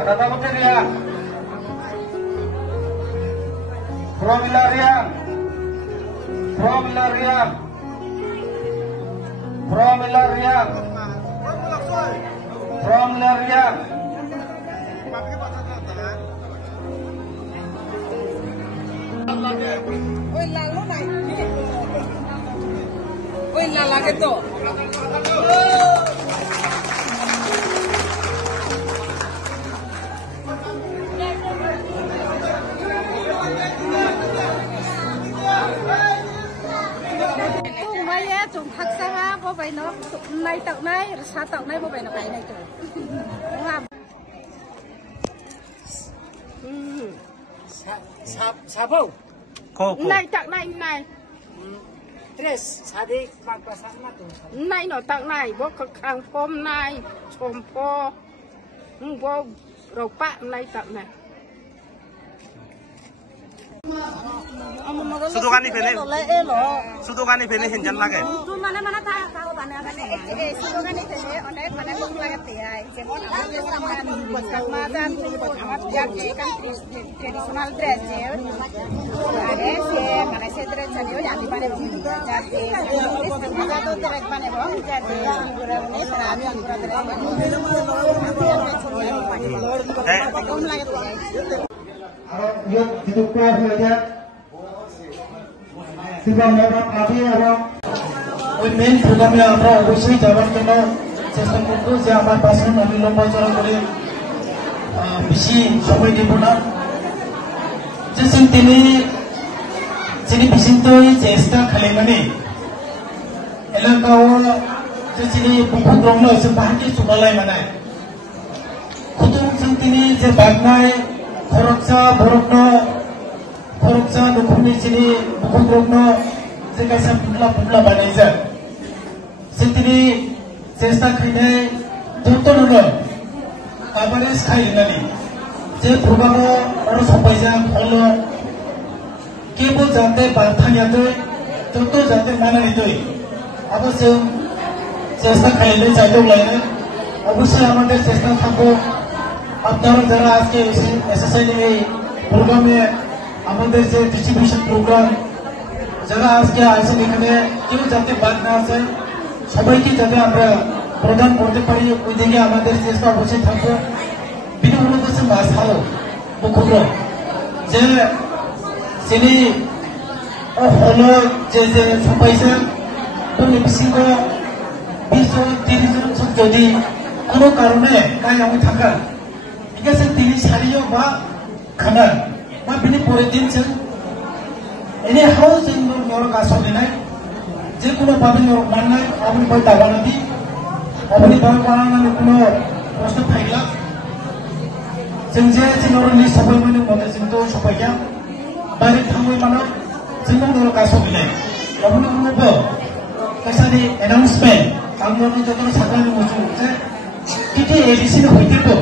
Ada tamu Rian. From Ilarian. From Ilarian. From Ilarian. From Ilarian. Oi lalu naik. Oi lala gitu. Chúng thật ra có vậy nó này tận này xa tận này có vậy nó cái này rồi làm Sabu. này tận này này Tres sadi pampasan matu. này nó tận này bố cực hàng phôm này chôm po bố rau bạn này tận này Sudokan ni pene. Sudokan ni pene henjan lage. Tu mana tahu tahu mana kan? Sudokan ni pene, onde mana pun lagi tiai. Jemon ada sama buat kamadan, buat jaga kan tradisional dress je. Ada sih, mana sih dress jadi jadi mana jadi. Mana tu dress mana bang jadi. Ini terami dress. Yuk didukung saja. Sudah memang api apa? Main programnya apa? Usia zaman kena sistem itu siapa pasien nanti lomba cara boleh bisi sampai di mana? Jadi bisi itu jasa kali mana? Elakau jadi buku drama sebahagia sumalai mana? Kutung sini sebagai Koroksa dukungnya sini bukan drogno sekaya pula banaiza. Sentini cesta kini tutur nol. Kabarnya sekali nali. Je perubahan orang sampai jam kalau kebo jante batanya tu tutur jante mana itu. Apa sih cesta kali ini jatuh lainnya. Apa sih amater cesta থাকো আপনারা যারা আজকে SSID এই প্রোগ্রামে আমাদের যে distribution programme যারা আজকে আছেন এখানে কেউ যাতে বাদ না আছে সবাইকে যাতে আমরা প্রদান করতে পারি ওই দিকে আমাদের চেষ্টা অবশ্যই থাকবে বিনামূল্য কাছে মাছ ভালো মুখ্য যে যিনি হলো যে সবাইছে তুমি বিশিষ্ট 20-30 জন যদি কোনো কারণে গায়ে আমি থাকার Because tini sariyo ba kanan, ma bini pore din chen. Ini house in nor kaso dinai. Je kuno babi nor manai, abuni boy tawana di. Abuni boy parana ni kuno prosto phaila. Jengje nor ni sabai mani mote jengto sapaya. Bari thamoi mano jengong nor kaso dinai. Abuni kuno bo kasani announcement. Angno ni jotono saklani moju je. Kiti edisi no hoite bo.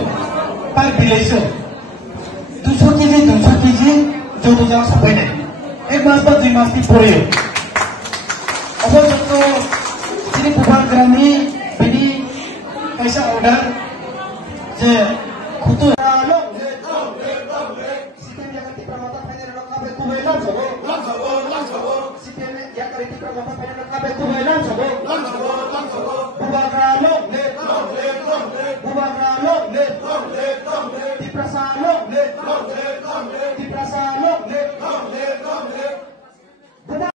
Par village 200 kg jodo jang sampai nih. Ek mas ba 2 mas ki pore. Abo joto sini bukan kerani bini kaisa order je kutu long sistem yang dipermata pengen kabe kubelan sobo sistem yang dipermata pengen kabe kubelan sobo bukan long le Pasalo